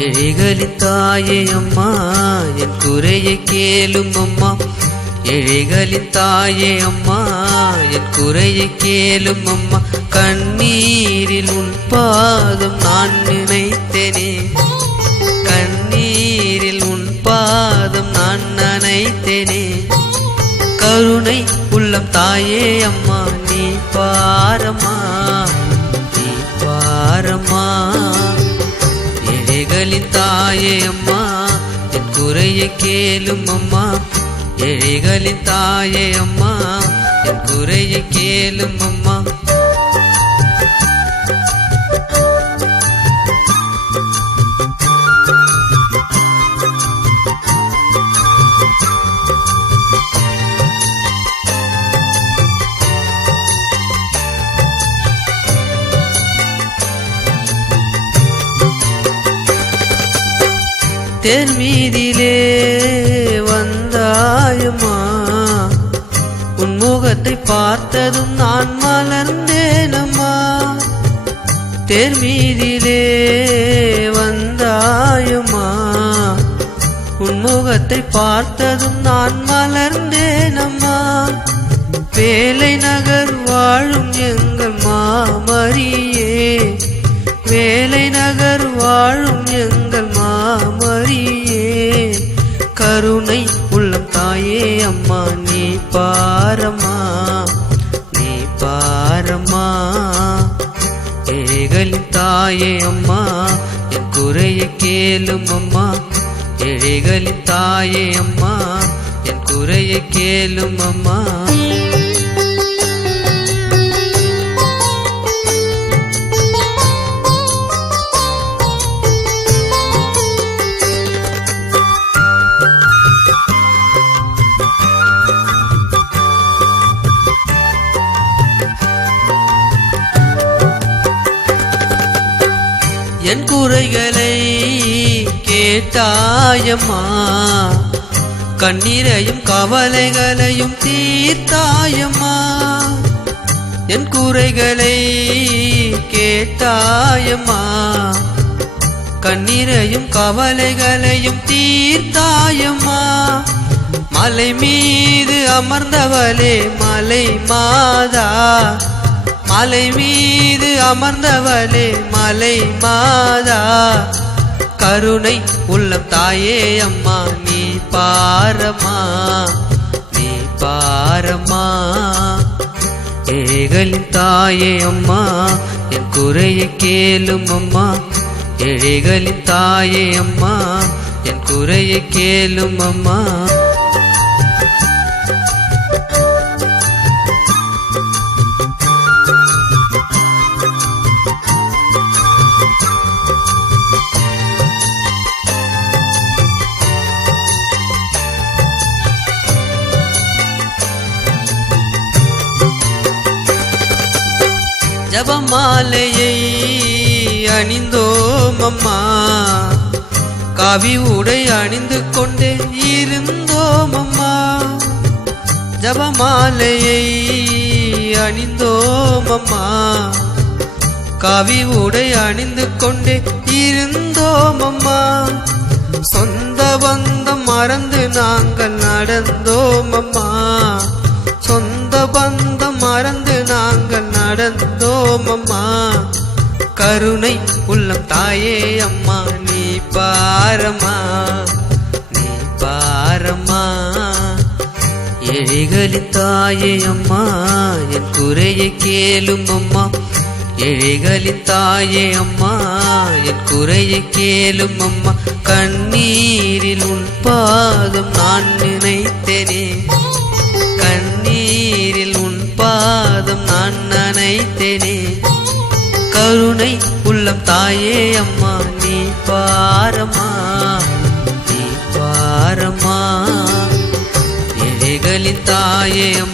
ஏழைகளின் தாயே அம்மா என் குறையை கேளும் அம்மா. ஏழைகளின் தாயே அம்மா என் குறையை கேளும் அம்மா. கண்ணீரில் உன் பாதம் நான் நினைத்தேனே, கண்ணீரில் உன் பாதம் நான் நனைத்தேனே. கருணை உள்ளம் தாயே அம்மா நீ பாரம்மா, நீ பாரம்மா. ஏழைகளின் தாயே அம்மா என் குறையை கேளும் அம்மா. ஏழைகளின் தாயே அம்மா என் குறையை கேளும் அம்மா. தேன் மீதிலே வந்தாயம்மா, உன் முகத்தை பார்த்ததும் நான் மலர்ந்தேனம்மா. தேன் மீதிலே வந்தாயம்மா, உன் முகத்தை பார்த்ததும் நான் மலர்ந்தேனம்மா. வேலை நகர் வாழும் எங்கள் மாமரியே, வேலை நகர் வாழும் எங்கள் மாமரியே. கருணை உள்ளம் தாயே அம்மா நீ பாரம்மா, நீ பாரம்மா. ஏழைகளின் தாயே அம்மா என் குறையை கேளும் அம்மா. ஏழைகளின் தாயே அம்மா என் குறையை கேளும் அம்மா. என் குறைகளை கேட்டாயம்மா, கண்ணீரையும் கவலைகளையும் தீர்த்தாயம்மா. என் குறைகளை கேட்டாயம்மா, கண்ணீரையும் கவலைகளையும் தீர்த்தாயம்மா. மலை மீது அமர்ந்தவளே மலை மாதா, மலை மீது அமர்ந்தவளே மலை மாதா. கருணை உள்ளம் தாயே அம்மா நீ பாரம்மா, நீ பாரம்மா. ஏழைகளின் தாயே அம்மா என் குறையை கேளும் அம்மா. ஏழைகளின் தாயே அம்மா என் குறையை கேளும் அம்மா. ஜபமாலையை அணிந்தோம் அம்மா, காவி உடை அணிந்து கொண்டே இருந்தோம் அம்மா. ஜபமாலையை அணிந்தோம் அம்மா, காவி உடை அணிந்து கொண்டே இருந்தோம் அம்மா. சொந்த பந்தம் மறந்து நாங்கள் நடந்தோம் அம்மா, சொந்த பந்தம் மறந்து நாங்கள் நடந்தோம் அம்மா. கருணை உள்ளம் தாயே அம்மா நீ பாரம்மா, நீ பாரம்மா. ஏழைகளின் தாயே அம்மா என் குறையை கேளும் அம்மா. ஏழைகளின் தாயே அம்மா என் குறையை கேளும் அம்மா. கண்ணீரில் உன் பாதம் நான் நினைத்தேனே, கண்ணீரில் உன் பாதம் நான் நனைத்தேனே. கருணை உள்ளம் தாயே அம்மா நீ பாரம்மா, நீ பாரம்மா. ஏழைகளின் தாயே அம்மா